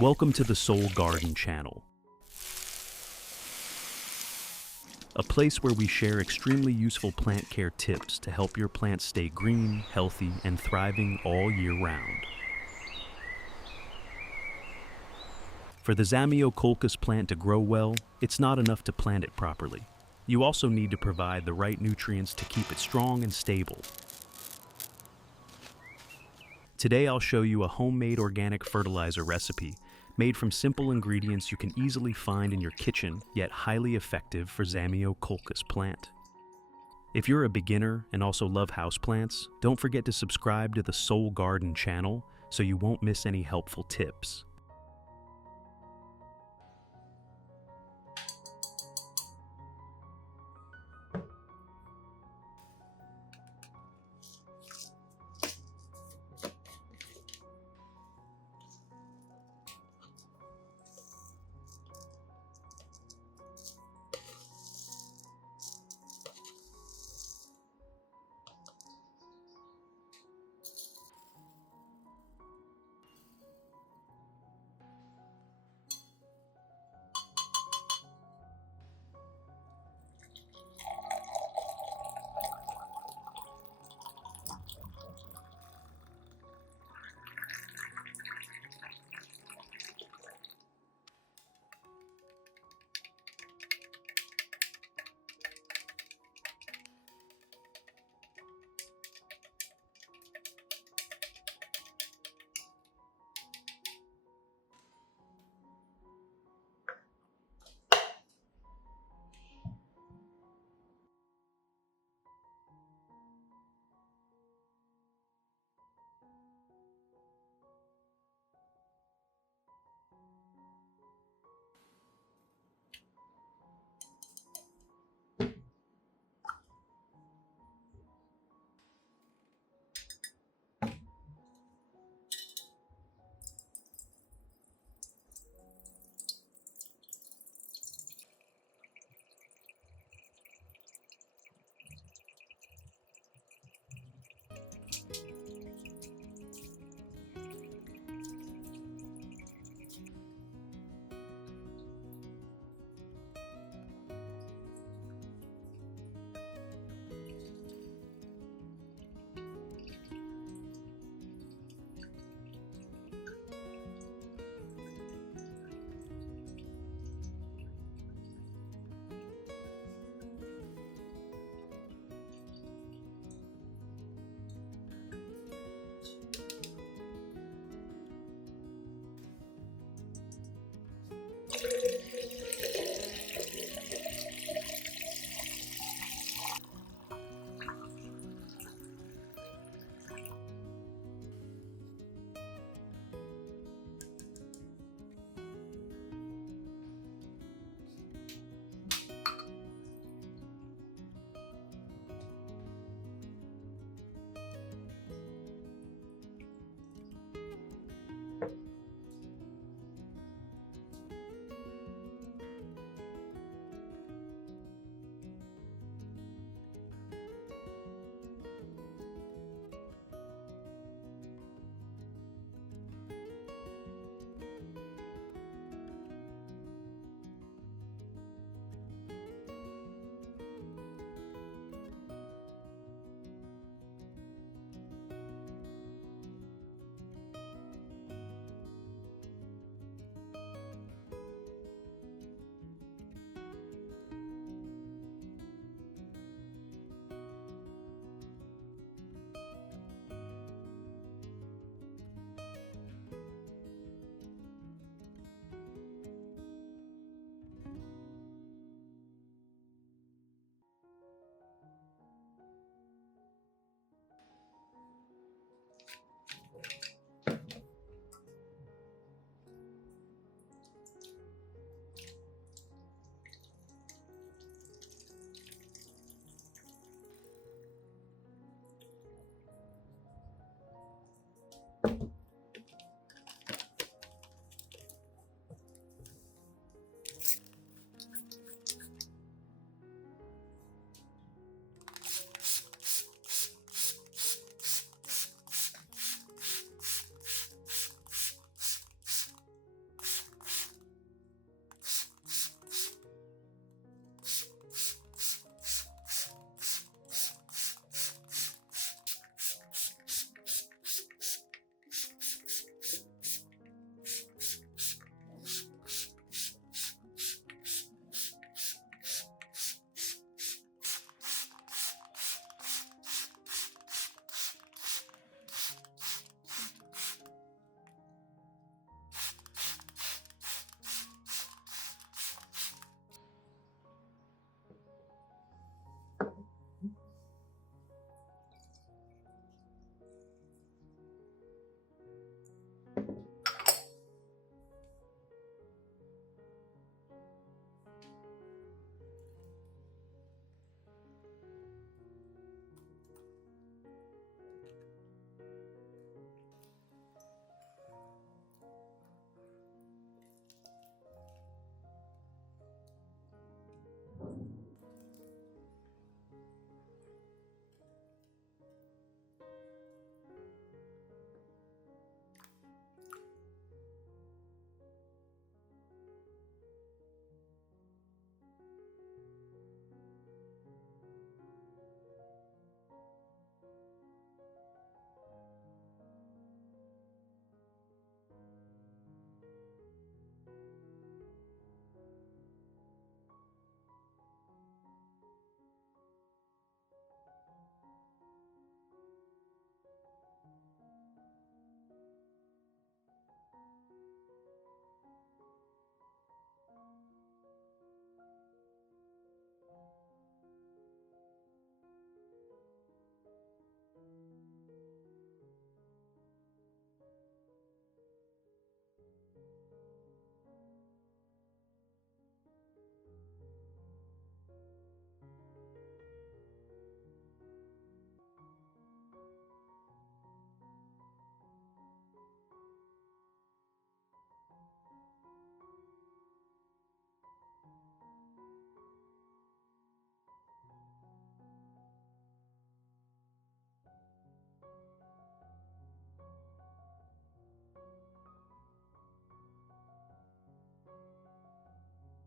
Welcome to the Soul Garden channel, a place where we share extremely useful plant care tips to help your plants stay green, healthy, and thriving all year round. For the Zamioculcas plant to grow well, it's not enough to plant it properly. You also need to provide the right nutrients to keep it strong and stable. Today I'll show you a homemade organic fertilizer recipe made from simple ingredients you can easily find in your kitchen, yet highly effective for Zamioculcas plant. If you're a beginner and also love houseplants, don't forget to subscribe to the Soul Garden channel so you won't miss any helpful tips.